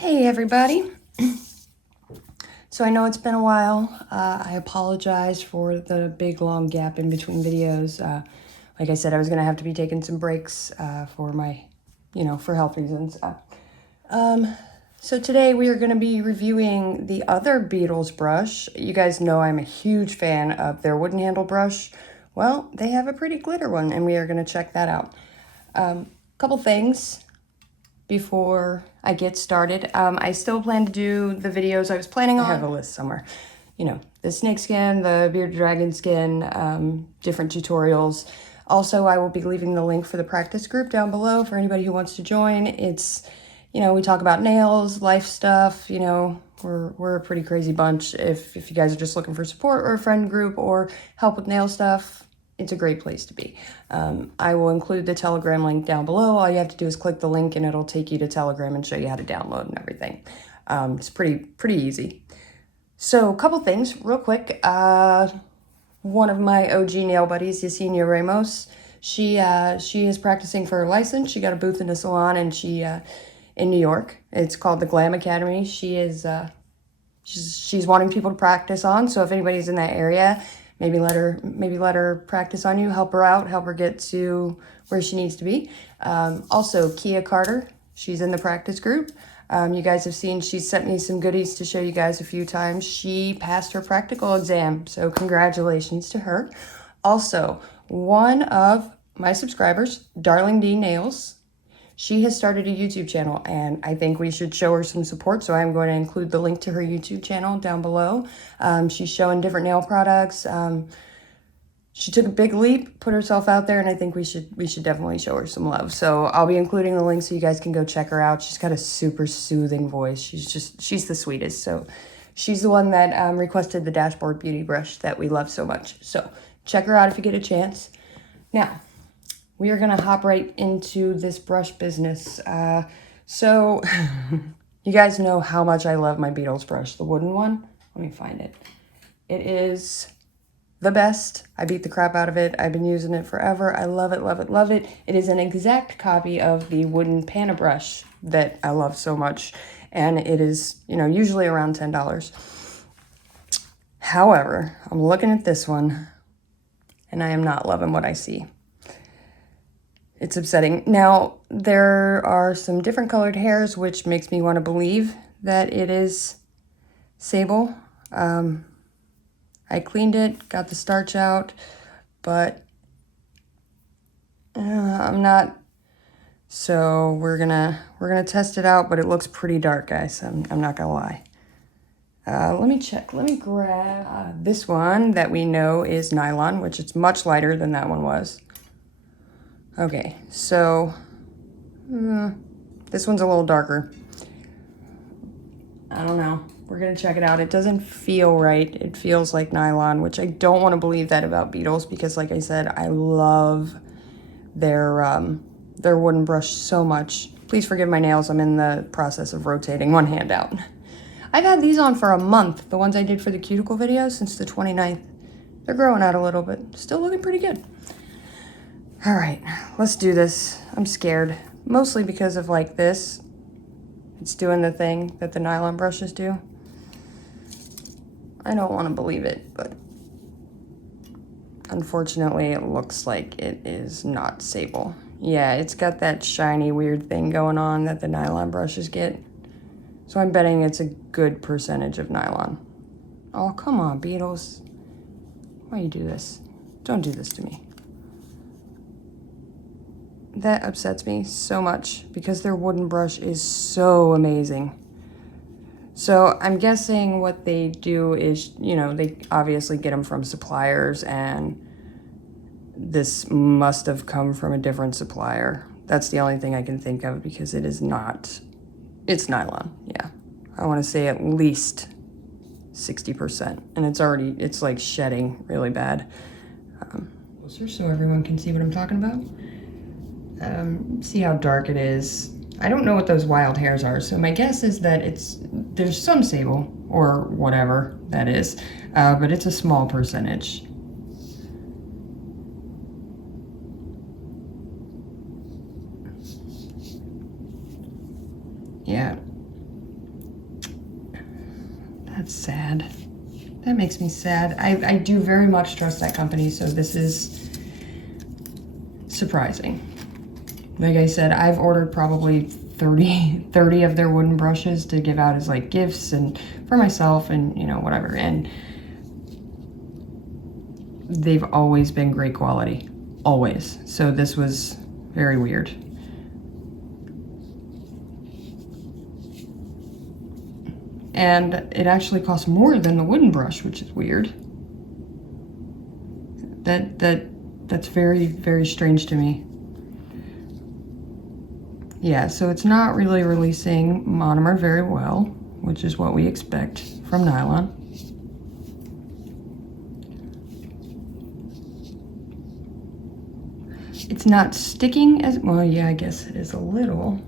Hey everybody. So I know it's been a while. I apologize for the big long gap in between videos. Like I said, I was gonna have to be taking some breaks for my, for health reasons. So today we are gonna be reviewing the other Beetles brush. You guys know I'm a huge fan of their wooden handle brush. Well, they have a pretty glitter one and we are gonna check that out. Couple things before I get started. I still plan to do the videos I was planning on. I have a list somewhere. You know, the snake skin, the bearded dragon skin, different tutorials. Also, I will be leaving the link for the practice group down below for anybody who wants to join. It's, we talk about nails, life stuff, we're a pretty crazy bunch. If you guys are just looking for support or a friend group or help with nail stuff, it's a great place to be. I will include the Telegram link down below. All you have to do is click the link and it'll take you to Telegram and show you how to download and everything. It's pretty easy. So a couple things real quick. One of my OG nail buddies, Yesenia Ramos, she is practicing for her license. She got a booth in a salon and she in New York. It's called the Glam Academy. She is she's wanting people to practice on. So if anybody's in that area, maybe let her practice on you, help her out, help her get to where she needs to be. Also, Kia Carter, she's in the practice group. You guys have seen, she's sent me some goodies to show you guys a few times. She passed her practical exam, so congratulations to her. Also, one of my subscribers, Darling D Nails, she has started a YouTube channel and I think we should show her some support. So I'm going to include the link to her YouTube channel down below. She's showing different nail products. She took a big leap, put herself out there, and I think we should definitely show her some love. So I'll be including the link so you guys can go check her out. She's got a super soothing voice. She's the sweetest. So she's the one that requested the dashboard beauty brush that we love so much. So check her out if you get a chance. Now, we are going to hop right into this brush business. So you guys know how much I love my Beetles brush, the wooden one. Let me find it. It is the best. I beat the crap out of it. I've been using it forever. I love it, love it, love it. It is an exact copy of the wooden Pana brush that I love so much. And it is, usually around $10. However, I'm looking at this one and I am not loving what I see. It's upsetting. Now, there are some different colored hairs, which makes me want to believe that it is sable. I cleaned it, got the starch out, but I'm not. So we're gonna test it out, but it looks pretty dark, guys. I'm not gonna lie. Let me check. Let me grab this one that we know is nylon, which it's much lighter than that one was. Okay, so this one's a little darker. I don't know. We're going to check it out. It doesn't feel right. It feels like nylon, which I don't want to believe that about Beetles because, like I said, I love their wooden brush so much. Please forgive my nails. I'm in the process of rotating one hand out. I've had these on for a month, the ones I did for the cuticle video, since the 29th. They're growing out a little bit. Still looking pretty good. All right, let's do this. I'm scared, mostly because of like this. It's doing the thing that the nylon brushes do. I don't want to believe it, but unfortunately it looks like it is not sable. Yeah, it's got that shiny weird thing going on that the nylon brushes get. So I'm betting it's a good percentage of nylon. Oh, come on, Beetles. Why you do this? Don't do this to me. That upsets me so much because their wooden brush is so amazing. So I'm guessing what they do is, they obviously get them from suppliers and this must have come from a different supplier. That's the only thing I can think of because it is not, it's nylon. Yeah. I want to say at least 60% and it's like shedding really bad. Closer so everyone can see what I'm talking about. See how dark it is. I don't know what those wild hairs are, so my guess is that there's some sable, or whatever that is, but it's a small percentage. Yeah, That's sad. That makes me sad. I do very much trust that company, so this is surprising. Like I said, I've ordered probably 30 of their wooden brushes to give out as like gifts and for myself and, you know, whatever. And they've always been great quality, always. So this was very weird. And it actually costs more than the wooden brush, which is weird. That's very, very strange to me. Yeah, so it's not really releasing monomer very well, which is what we expect from nylon. It's not sticking as, well, yeah, I guess it is a little.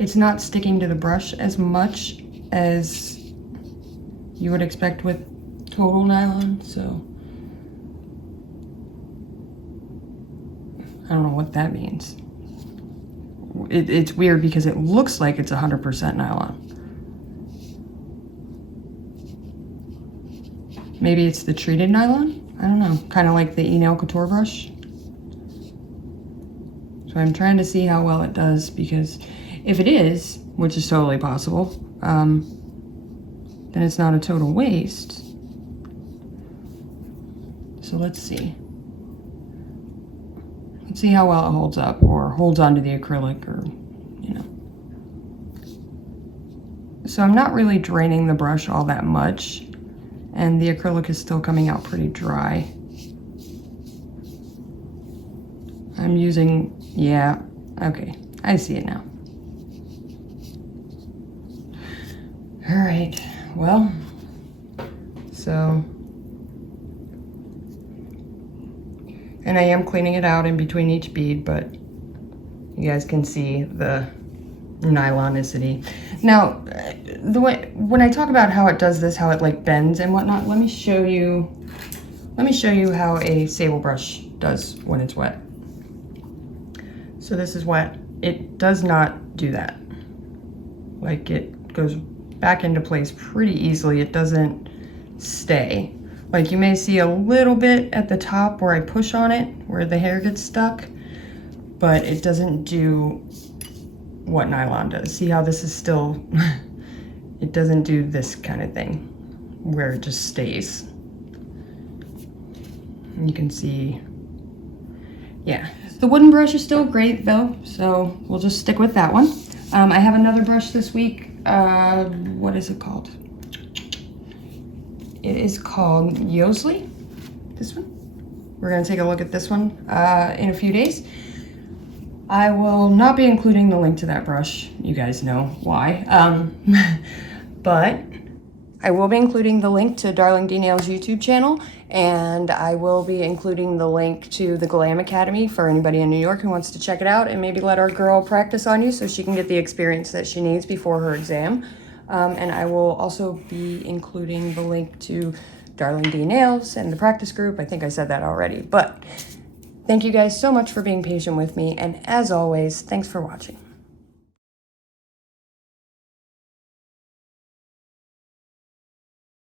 It's not sticking to the brush as much as you would expect with total nylon, so I don't know what that means. It's weird because it looks like it's 100% nylon. Maybe it's the treated nylon? I don't know, kind of like the E-Nail Couture brush. So I'm trying to see how well it does, because if it is, which is totally possible, then it's not a total waste. So let's see. Let's see how well it holds up, or holds onto the acrylic, or, you know. So I'm not really draining the brush all that much, and the acrylic is still coming out pretty dry. I'm using, yeah, okay, I see it now. All right, well, so, and I am cleaning it out in between each bead, but you guys can see the nylonicity. Now, the way, when I talk about how it does this, how it like bends and whatnot, let me show you how a sable brush does when it's wet. So this is wet. It does not do that. Like, it goes back into place pretty easily. It doesn't stay. Like, you may see a little bit at the top where I push on it, where the hair gets stuck, but it doesn't do what nylon does. See how this is still, it doesn't do this kind of thing where it just stays. And you can see, yeah. The wooden brush is still great though, so we'll just stick with that one. I have another brush this week. What is it called? It is called Yosley, this one. We're gonna take a look at this one in a few days. I will not be including the link to that brush. You guys know why. But I will be including the link to Darling D Nails YouTube channel, and I will be including the link to the Glam Academy for anybody in New York who wants to check it out and maybe let our girl practice on you so she can get the experience that she needs before her exam. And I will also be including the link to Darling D Nails and the practice group. I think I said that already, but thank you guys so much for being patient with me, and as always, thanks for watching.